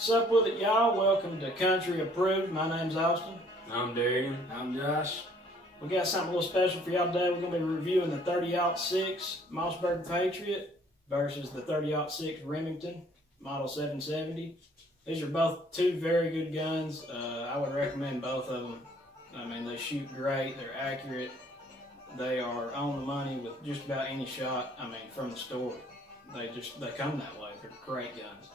What's up with it, y'all? Welcome to Country Approved. My name's Austin. I'm Darian. I'm Josh. We got something a little special for y'all today. We're going to be reviewing the 30-06 Mossberg Patriot versus the 30-06 Remington Model 770. These are both two very good guns. I would recommend both of them. I mean, they shoot great. They're accurate. They are on the money with just about any shot. I mean, from the store. They come that way. They're great guns.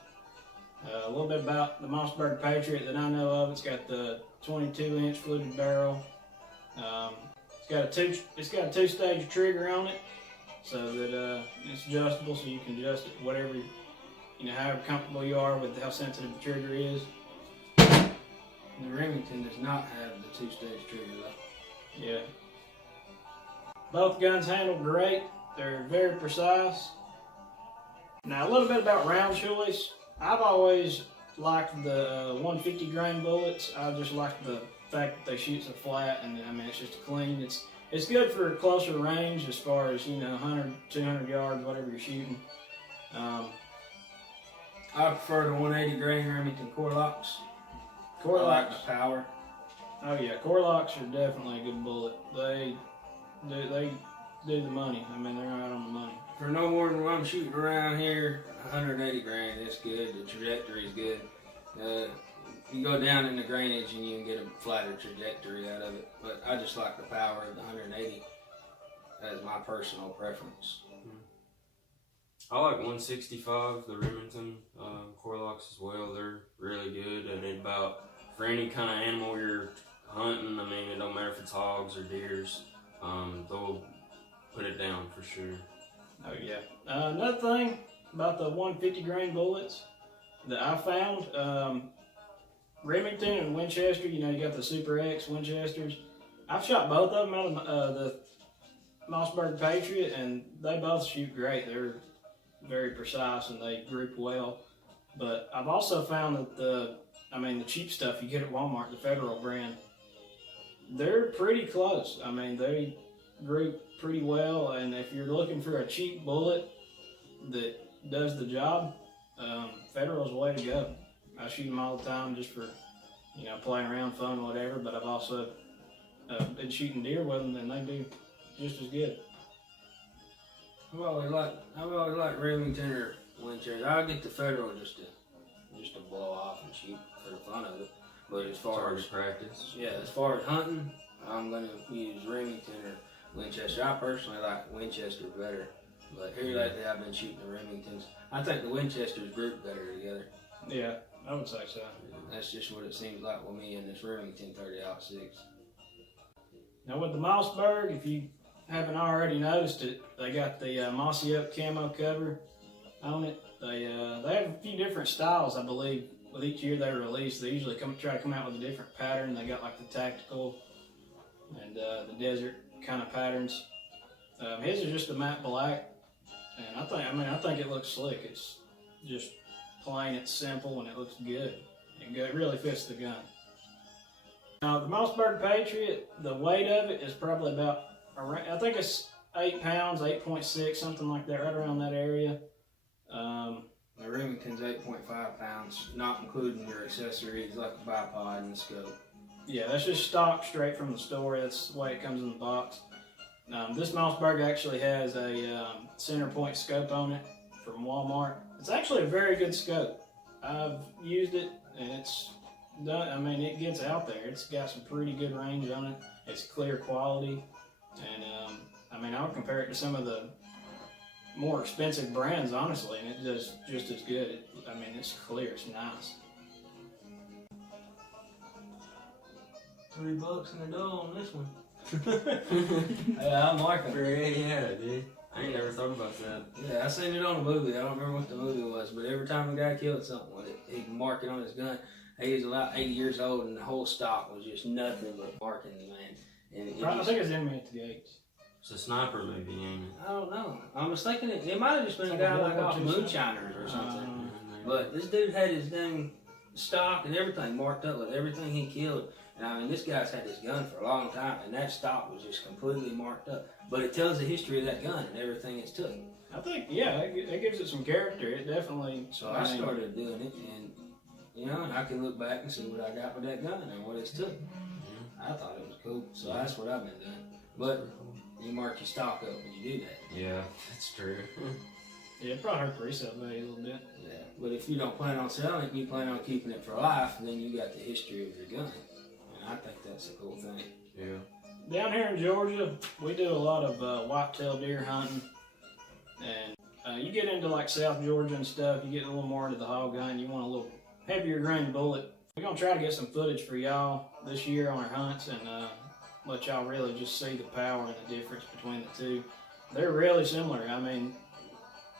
A little bit about the Mossberg Patriot that I know of. It's got the 22-inch fluted barrel. It's got a two-stage trigger on it, so that it's adjustable, so you can adjust it whatever, however comfortable you are with how sensitive the trigger is. The Remington does not have the two-stage trigger though. Yeah. Both guns handle great. They're very precise. Now a little bit about round choice. I've always liked the 150 grain bullets. I just like the fact that they shoot so flat, and I mean it's just clean. It's good for closer range as far as 100, 200 yards, whatever you're shooting. I prefer the 180 grain Remington core locks. Core I like locks. the power. Oh yeah, core locks are definitely a good bullet. They do the money. I mean they're right on the money. For no more than what I'm shooting around here, 180 grain, it's good. The trajectory is good. You go down in the grainage and you can get a flatter trajectory out of it. But I just like the power of the 180 as my personal preference. I like 165, the Remington core locks as well. They're really good. And it about for any kind of animal you're hunting. I mean, it don't matter if it's hogs or deers. They'll put it down for sure. Oh yeah. Another thing about the 150 grain bullets that I found, Remington and Winchester, you got the Super X Winchesters. I've shot both of them out of the Mossberg Patriot, and they both shoot great. They're very precise and they group well. But I've also found that the cheap stuff you get at Walmart, the Federal brand, they're pretty close. I mean, they group pretty well, and if you're looking for a cheap bullet that does the job, Federal's the way to go. I shoot them all the time just for, playing around, fun, whatever, but I've also been shooting deer with them, and they do just as good. I've always liked Remington or Winchester. I'll get the Federal just to blow off and shoot for the fun of it. But as far as practice, as far as hunting, I'm gonna use Remington or Winchester. I personally like Winchester better, but here lately I've been shooting the Remingtons. I think the Winchesters group better together. Yeah, I would say so. That's just what it seems like with me and this Remington 30-06. Now with the Mossberg, if you haven't already noticed it, they got the mossy oak camo cover on it. They have a few different styles, I believe. With each year they release, they usually try to come out with a different pattern. They got like the tactical and the desert kind of patterns. His is just a matte black, and I think it looks slick. It's just plain, it's simple, and it looks good. It really fits the gun. Now the Mossberg Patriot, the weight of it is probably about around, I think it's 8 pounds, 8.6, something like that, right around that area. The Remington's 8.5 pounds, not including your accessories like the bipod and the scope. Yeah, that's just stock straight from the store. That's the way it comes in the box. This Mossberg actually has a center point scope on it from Walmart. It's actually a very good scope. I've used it, and it's done. I mean, it gets out there. It's got some pretty good range on it. It's clear quality, and I would compare it to some of the more expensive brands, honestly, and it does just as good. It's clear. It's nice. $3 in the dough on this one. Yeah, I'm liking it. Yeah, dude. I ain't never thought about that. Yeah, I seen it on a movie. I don't remember what the movie was, but every time a guy killed something with it, he'd mark it on his gun. He was about 80 years old, and the whole stock was just nothing but marking the man. And I think it's enemy at the gates. It's a sniper movie, ain't it? I don't know. I was thinking it might have just been a guy like off Moonshiners or something. But this dude had his dang stock and everything marked up with everything he killed. And this guy's had this gun for a long time, and that stock was just completely marked up. But it tells the history of that gun and everything it's took. I think, yeah, it gives it some character. It definitely. So I started doing it, and You know, and I can look back and see what I got with that gun and what it's took. I thought it was cool, so that's what I've been doing. But you mark your stock up when you do that. Yeah, that's true. Yeah, it probably hurt the resale value a little bit. Yeah, but if you don't plan on selling it, you plan on keeping it for life, then you got the history of your gun. And I think that's a cool thing. Yeah. Down here in Georgia, we do a lot of whitetail deer hunting, and you get into like South Georgia and stuff, you get a little more into the hog gun, you want a little heavier grain bullet. We're going to try to get some footage for y'all this year on our hunts and let y'all really just see the power and the difference between the two. They're really similar. I mean,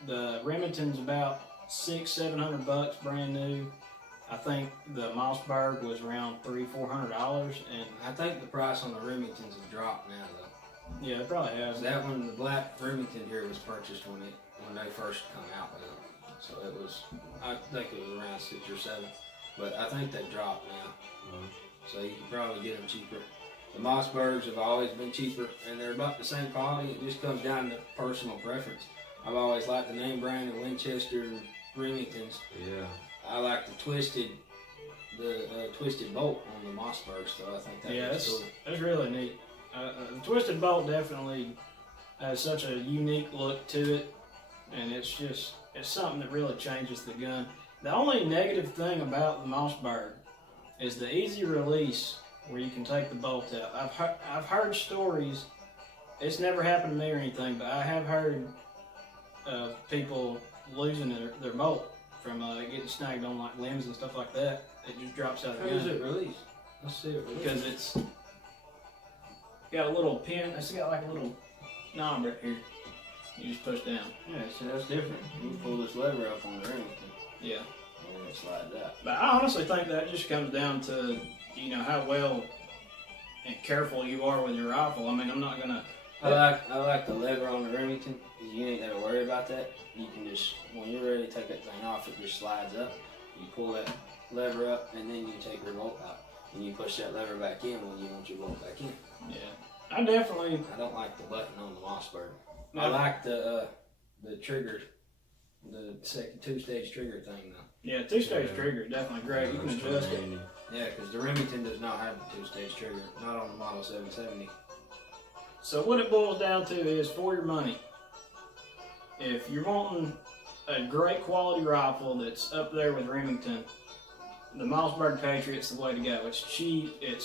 the Remington's about $600-700 brand new. I think the Mossberg was around $300-400, and I think the price on the Remingtons has dropped now, though. yeah, it probably has. That one, the black Remington here, was purchased when they first come out with it. So it was, I think it was around 6 or 7. But I think they dropped now. So you can probably get them cheaper. The Mossbergs have always been cheaper, and they're about the same quality. It just comes down to personal preference. I've always liked the name brand of Winchester and Remingtons. Yeah. I like the twisted bolt on the Mossberg, so I think that's cool. That's really neat. The twisted bolt definitely has such a unique look to it, and it's something that really changes the gun. The only negative thing about the Mossberg is the easy release where you can take the bolt out. I've heard stories. It's never happened to me or anything, but I have heard of people losing their bolt from getting snagged on like limbs and stuff like that. It just drops out of the gun. How does it release? Let's see it release. Because it's got a little pin. It's got like a little knob right here. You just push down. Yeah, so that's different. You can pull this lever up on the Remington. Yeah. And it slides out. But I honestly think that just comes down to, how well and careful you are with your rifle. I mean, I'm not gonna. I like the lever on the Remington. You ain't gotta worry about that. You can just, when you're ready to take that thing off, it just slides up. You pull that lever up, and then you take your bolt out, and you push that lever back in when you want your bolt back in. Yeah, I don't like the button on the Mossberg. No. I like the trigger, the second 2-stage trigger thing though. Yeah, 2-stage trigger is definitely great. You can adjust it. Yeah, because the Remington does not have the 2-stage trigger, not on the Model 770. So what it boils down to is, for your money, if you're wanting a great quality rifle that's up there with Remington, the Mossberg Patriot's the way to go. It's cheap. It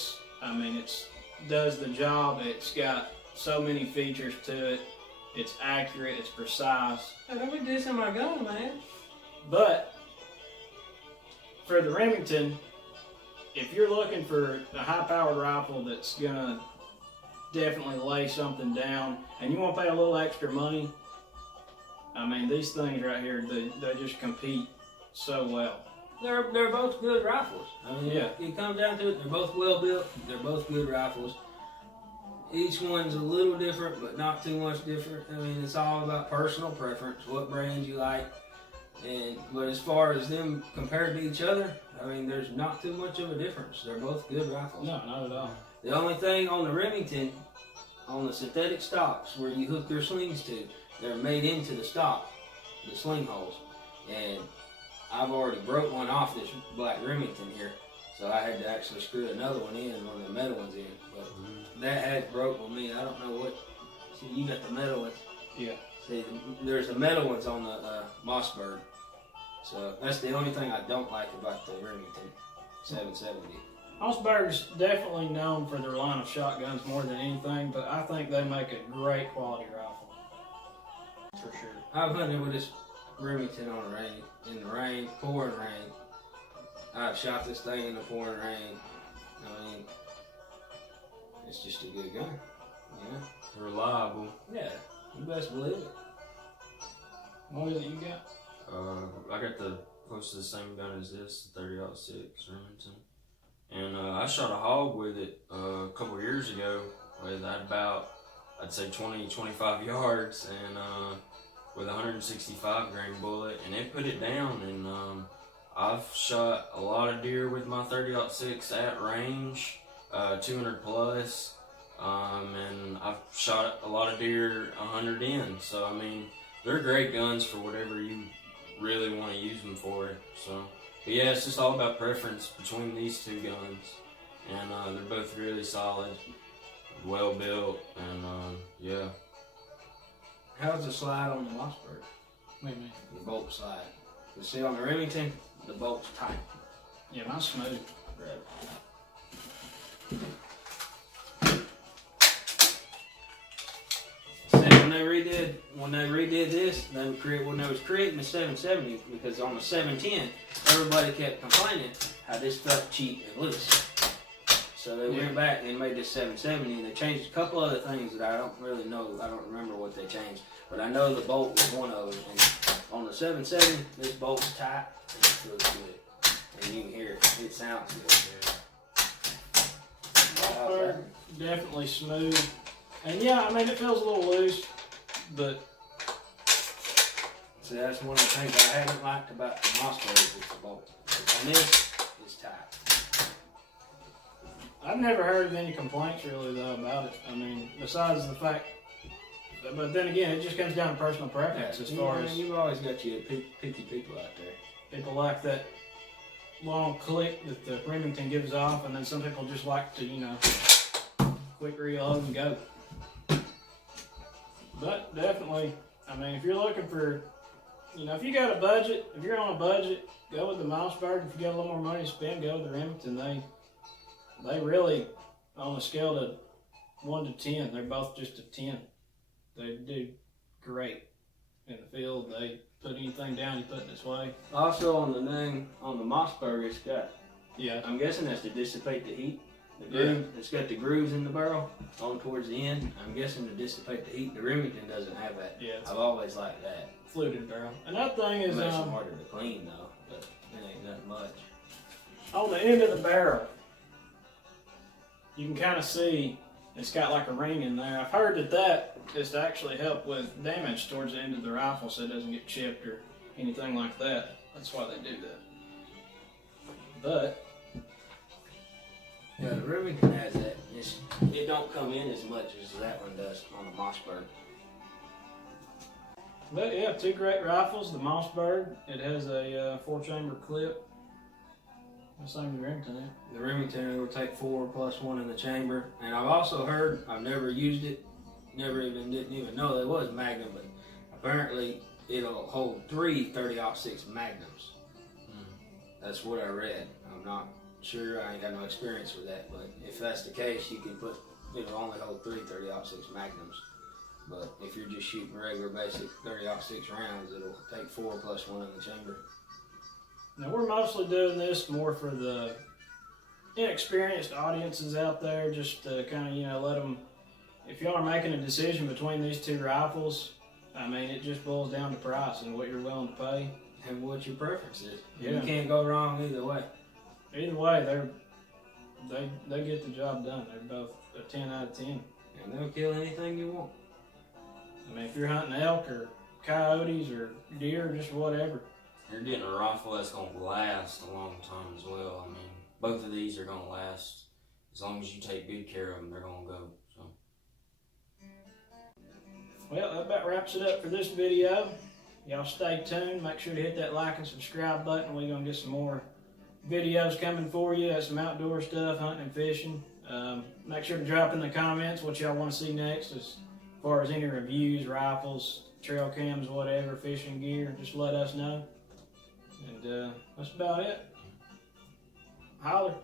does the job. It's got so many features to it. It's accurate. It's precise. Hey, don't be dissing my gun, man. But for the Remington, if you're looking for a high-powered rifle that's gonna definitely lay something down, and you want to pay a little extra money, I mean, these things right here, they just compete so well. They're both good rifles. I mean, yeah. It comes down to it. They're both well built. They're both good rifles. Each one's a little different, but not too much different. I mean, it's all about personal preference, what brand you like. But as far as them compared to each other, I mean, there's not too much of a difference. They're both good rifles. No, not at all. The only thing on the Remington, on the synthetic stocks where you hook your slings to, they're made into the stock, the sling holes. And I've already broke one off this black Remington here, so I had to actually screw another one in, one of the metal ones in. But that had broke with me. I don't know what. See, you got the metal ones. Yeah. See, there's the metal ones on the Mossberg. So that's the only thing I don't like about the Remington 770. Mossberg's definitely known for their line of shotguns more than anything, but I think they make a great quality rifle. For sure. I've hunted with this Remington on the rain, in the rain, pouring rain. I've shot this thing in the pouring rain. I mean, it's just a good gun, you know? Reliable. Yeah, you best believe it. What is it you got? I got the close to the same gun as this, the 30-06 Remington. And I shot a hog with it a couple years ago with about, I'd say 20-25 yards, and with a 165 grain bullet, and it put it down. And I've shot a lot of deer with my 30-06 at range, 200 plus, and I've shot a lot of deer 100 in. So I mean, they're great guns for whatever you really want to use them for. So But yeah, it's just all about preference between these two guns, and they're both really solid, well built, and yeah. How's the slide on the Mossberg? What do you mean? The bolt slide. You see on the Remington, the bolt's tight. Yeah, mine's smooth. See, when they redid this, when they was creating the 770, because on the 710, everybody kept complaining how this felt cheap and loose. So they went back and made this 770, and they changed a couple other things that I don't really know. I don't remember what they changed, but I know the bolt was one of them. And on the 770, this bolt's tight and it feels good, and you can hear it. It sounds good. Mossberg, definitely smooth. And yeah, I mean, it feels a little loose, but see, that's one of the things I haven't liked about the Mossberg is the bolt. On this, it's tight. I've never heard of any complaints really though about it. I mean, besides the fact, but then again, it just comes down to personal preference as far as you've always got your picky people out there. people like that long click that the Remington gives off, and then some people just like to, you know, quick reload and go. But definitely, I mean, if you're looking for, you know, if you got a budget, if you're on a budget, go with the Mossberg. If you got a little more money to spend, go with the Remington. They really, on a scale to 1 to 10, they're both just a 10. They do great in the field. They put anything down you put in its way. Also on the thing, on the Mossberg, it's got, Yeah. I'm guessing that's to dissipate the heat. The groove, it's got the grooves in the barrel on towards the end. I'm guessing to dissipate the heat. The Remington doesn't have that. Yeah, it's I've always liked that. fluted barrel. Another thing It is makes it harder to clean though, but it ain't that much. on the end of the barrel, you can kind of see it's got like a ring in there. I've heard that is to actually help with damage towards the end of the rifle so it doesn't get chipped or anything like that. That's why they do that. But Yeah, the Remington has that. It don't come in as much as that one does on the Mossberg. But yeah, two great rifles. The Mossberg, it has a 4-chamber clip. The same as the Remington. Eh? The Remington will take 4 plus 1 in the chamber. And I've also heard, I've never used it, didn't even know there was Magnum, but apparently it'll hold 3 30-06 Magnums. That's what I read. I'm not sure, I ain't got no experience with that, but if that's the case, it'll only hold 3 30-06 Magnums. But if you're just shooting regular basic 30-06 rounds, it'll take 4 plus 1 in the chamber. Now we're mostly doing this more for the inexperienced audiences out there, just to kind of, you know, let them, if y'all are making a decision between these two rifles, I mean, it just boils down to price and what you're willing to pay. And what your preference is. Yeah. You can't go wrong either way. Either way, they get the job done. They're both a 10 out of 10. And they'll kill anything you want. I mean, if you're hunting elk or coyotes or deer or just whatever. You're getting a rifle that's going to last a long time as well. I mean, both of these are going to last. As long as you take good care of them, they're going to go. So. Well, that about wraps it up for this video. Y'all stay tuned. Make sure to hit that like and subscribe button. We're going to get some more videos coming for you. Some outdoor stuff, hunting and fishing. Make sure to drop in the comments what y'all want to see next as far as any reviews, rifles, trail cams, whatever, fishing gear. Just let us know. And that's about it. Holler.